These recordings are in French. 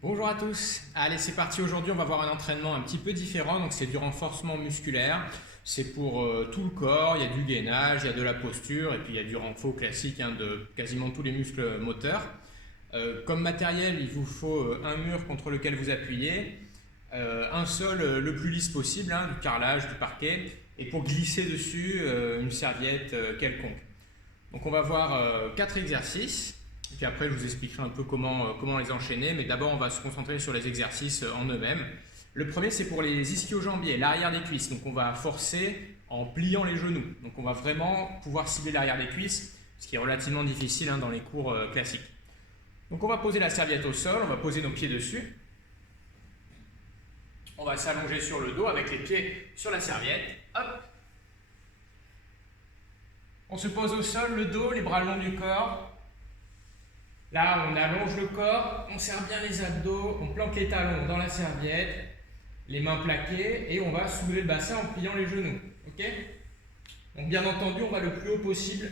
Bonjour à tous, allez c'est parti, aujourd'hui on va voir un entraînement un petit peu différent, donc c'est du renforcement musculaire, c'est pour tout le corps, il y a du gainage, il y a de la posture et puis il y a du renfort classique de quasiment tous les muscles moteurs. Comme matériel il vous faut un mur contre lequel vous appuyez, un sol le plus lisse possible, du carrelage, du parquet, et pour glisser dessus une serviette quelconque. Donc on va voir 4 exercices. Et puis après, je vous expliquerai un peu comment les enchaîner, mais d'abord, on va se concentrer sur les exercices en eux-mêmes. Le premier, c'est pour les ischio-jambiers, l'arrière des cuisses. Donc on va forcer en pliant les genoux. Donc on va vraiment pouvoir cibler l'arrière des cuisses, ce qui est relativement difficile dans les cours classiques. Donc on va poser la serviette au sol, on va poser nos pieds dessus. On va s'allonger sur le dos avec les pieds sur la serviette. Hop. On se pose au sol, le dos, les bras le long du corps. Là, on allonge le corps, on serre bien les abdos, on planque les talons dans la serviette, les mains plaquées et on va soulever le bassin en pliant les genoux. Ok ? Donc bien entendu, on va le plus haut possible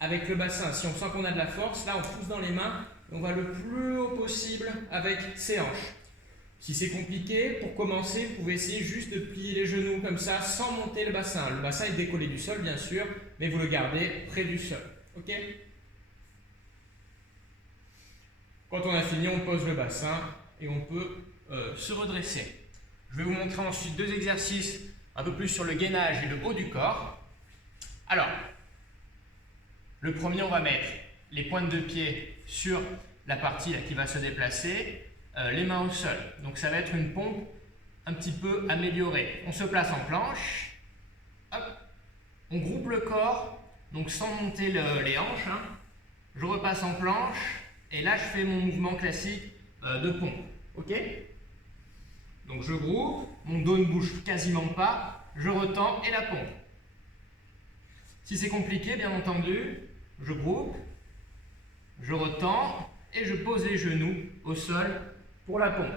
avec le bassin. Si on sent qu'on a de la force, là on pousse dans les mains et on va le plus haut possible avec ses hanches. Si c'est compliqué, pour commencer, vous pouvez essayer juste de plier les genoux comme ça sans monter le bassin. Le bassin est décollé du sol bien sûr, mais vous le gardez près du sol. Ok ? Quand on a fini, on pose le bassin et on peut se redresser. Je vais vous montrer ensuite 2 exercices un peu plus sur le gainage et le haut du corps. Alors, le premier, on va mettre les pointes de pied sur la partie là, qui va se déplacer, les mains au sol. Donc ça va être une pompe un petit peu améliorée. On se place en planche, hop, on groupe le corps, donc sans monter les hanches. Je repasse en planche. Et là, je fais mon mouvement classique de pompe. Ok ? Donc je groupe, mon dos ne bouge quasiment pas, je retends et la pompe. Si c'est compliqué, bien entendu, je groupe, je retends et je pose les genoux au sol pour la pompe.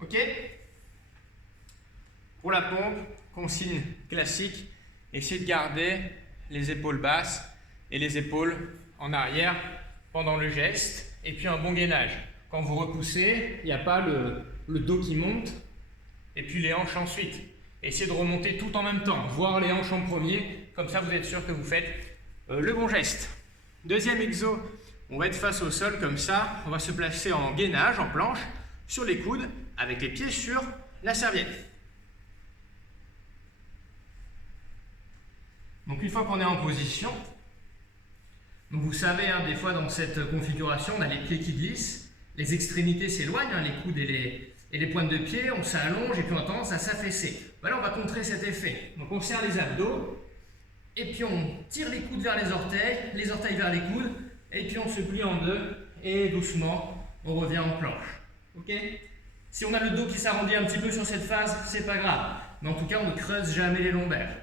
Ok ? Pour la pompe, consigne classique, essayez de garder les épaules basses et les épaules en arrière pendant le geste, et puis un bon gainage. Quand vous repoussez, il n'y a pas le dos qui monte, et puis les hanches ensuite. Essayez de remonter tout en même temps, voire les hanches en premier, comme ça vous êtes sûr que vous faites le bon geste. Deuxième exo, on va être face au sol comme ça, on va se placer en gainage, en planche, sur les coudes, avec les pieds sur la serviette. Donc une fois qu'on est en position, donc vous savez, des fois dans cette configuration, on a les pieds qui glissent, les extrémités s'éloignent, les coudes et les pointes de pied, on s'allonge et puis on a tendance à s'affaisser. Voilà, on va contrer cet effet. Donc on serre les abdos, et puis on tire les coudes vers les orteils vers les coudes, et puis on se plie en deux, et doucement, on revient en planche. Ok ? Si on a le dos qui s'arrondit un petit peu sur cette phase, c'est pas grave. Mais en tout cas, on ne creuse jamais les lombaires.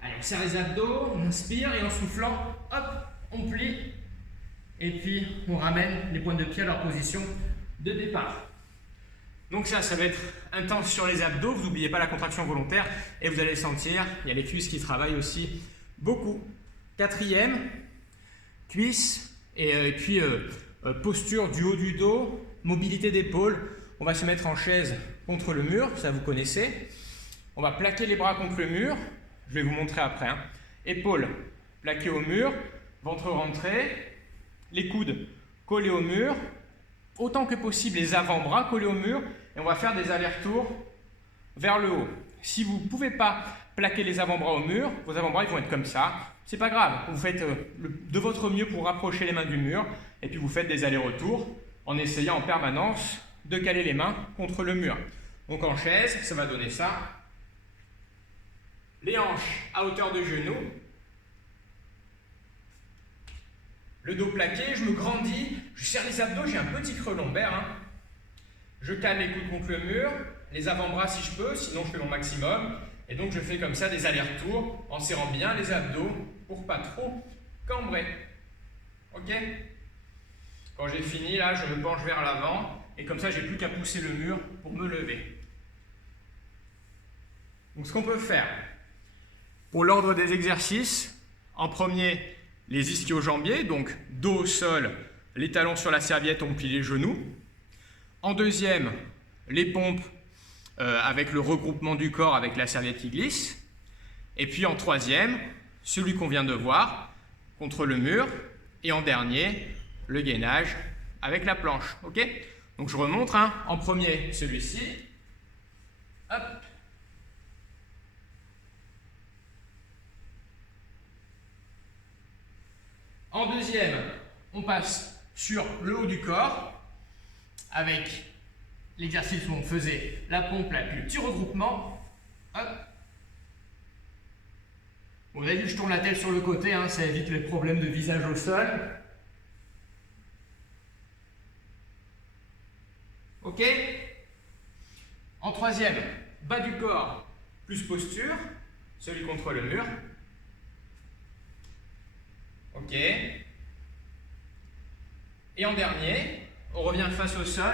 Allez, on serre les abdos, on inspire, et en soufflant, hop, on plie et puis on ramène les pointes de pied à leur position de départ. Donc ça va être intense sur les abdos, vous n'oubliez pas la contraction volontaire et vous allez sentir, il y a les cuisses qui travaillent aussi beaucoup. Quatrième, cuisses et puis posture du haut du dos, mobilité d'épaule. On va se mettre en chaise contre le mur, ça vous connaissez. On va plaquer les bras contre le mur, je vais vous montrer après. Épaules plaquées au mur, ventre rentré, les coudes collés au mur, autant que possible les avant-bras collés au mur, et on va faire des allers-retours vers le haut. Si vous ne pouvez pas plaquer les avant-bras au mur, vos avant-bras ils vont être comme ça, c'est pas grave, vous faites de votre mieux pour rapprocher les mains du mur, et puis vous faites des allers-retours en essayant en permanence de caler les mains contre le mur. Donc en chaise, ça va donner ça. Les hanches à hauteur de genou. Le dos plaqué, je me grandis, je serre les abdos, j'ai un petit creux lombaire. Je cale les coudes contre le mur, les avant-bras si je peux, sinon je fais mon maximum. Et donc je fais comme ça des allers-retours en serrant bien les abdos pour pas trop cambrer. Ok ? Quand j'ai fini, là, je me penche vers l'avant et comme ça, j'ai plus qu'à pousser le mur pour me lever. Donc ce qu'on peut faire, pour l'ordre des exercices, en premier, les ischio-jambiers, donc dos au sol, les talons sur la serviette, on plie les genoux. En deuxième, les pompes avec le regroupement du corps avec la serviette qui glisse. Et puis en troisième, celui qu'on vient de voir contre le mur. Et en dernier, le gainage avec la planche. Ok? Donc je remontre. En premier, celui-ci. Hop. En deuxième, on passe sur le haut du corps avec l'exercice où on faisait la pompe, le petit regroupement. Hop. Bon, vous avez vu, je tourne la tête sur le côté, ça évite les problèmes de visage au sol. Ok? En troisième, bas du corps plus posture, celui contre le mur. Ok. Et en dernier, on revient face au sol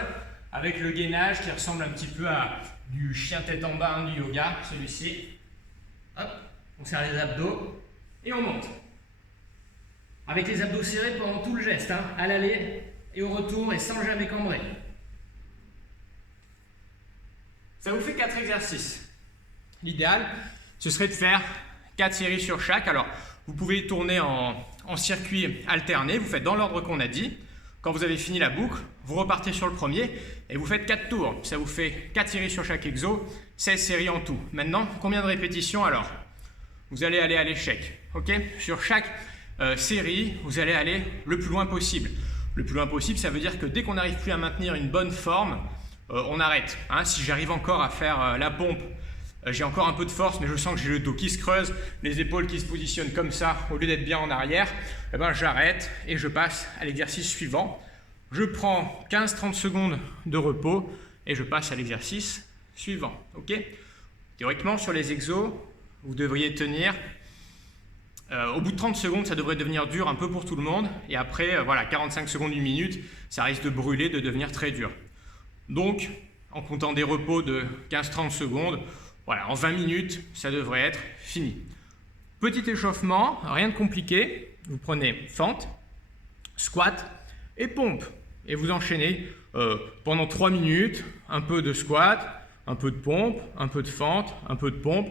avec le gainage qui ressemble un petit peu à du chien tête en bas, du yoga, celui-ci. Hop, on serre les abdos et on monte. Avec les abdos serrés pendant tout le geste, à l'aller et au retour et sans jamais cambrer. Ça vous fait 4 exercices. L'idéal, ce serait de faire 4 séries sur chaque. Alors, vous pouvez tourner en circuit alterné, vous faites dans l'ordre qu'on a dit. Quand vous avez fini la boucle, vous repartez sur le premier et vous faites 4 tours. Ça vous fait 4 séries sur chaque exo, 16 séries en tout. Maintenant, combien de répétitions alors? Vous allez aller à l'échec. Okay? Sur chaque série, vous allez aller le plus loin possible. Le plus loin possible, ça veut dire que dès qu'on n'arrive plus à maintenir une bonne forme, on arrête. Si j'arrive encore à faire la pompe, j'ai encore un peu de force, mais je sens que j'ai le dos qui se creuse, les épaules qui se positionnent comme ça, au lieu d'être bien en arrière, j'arrête et je passe à l'exercice suivant. Je prends 15-30 secondes de repos et je passe à l'exercice suivant. Okay? Théoriquement, sur les exos, vous devriez tenir. Au bout de 30 secondes, ça devrait devenir dur un peu pour tout le monde. Et après, 45 secondes, 1 minute, ça risque de brûler, de devenir très dur. Donc, en comptant des repos de 15-30 secondes, en 20 minutes, ça devrait être fini. Petit échauffement, rien de compliqué. Vous prenez fente, squat et pompe. Et vous enchaînez pendant 3 minutes, un peu de squat, un peu de pompe, un peu de fente, un peu de pompe.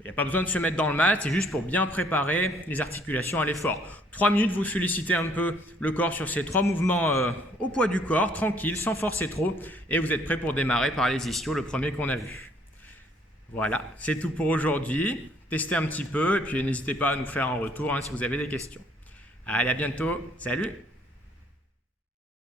Il n'y a pas besoin de se mettre dans le mat, c'est juste pour bien préparer les articulations à l'effort. 3 minutes, vous sollicitez un peu le corps sur ces 3 mouvements au poids du corps, tranquille, sans forcer trop. Et vous êtes prêt pour démarrer par les ischios, le premier qu'on a vu. Voilà, c'est tout pour aujourd'hui. Testez un petit peu et puis n'hésitez pas à nous faire un retour si vous avez des questions. Allez, à bientôt. Salut!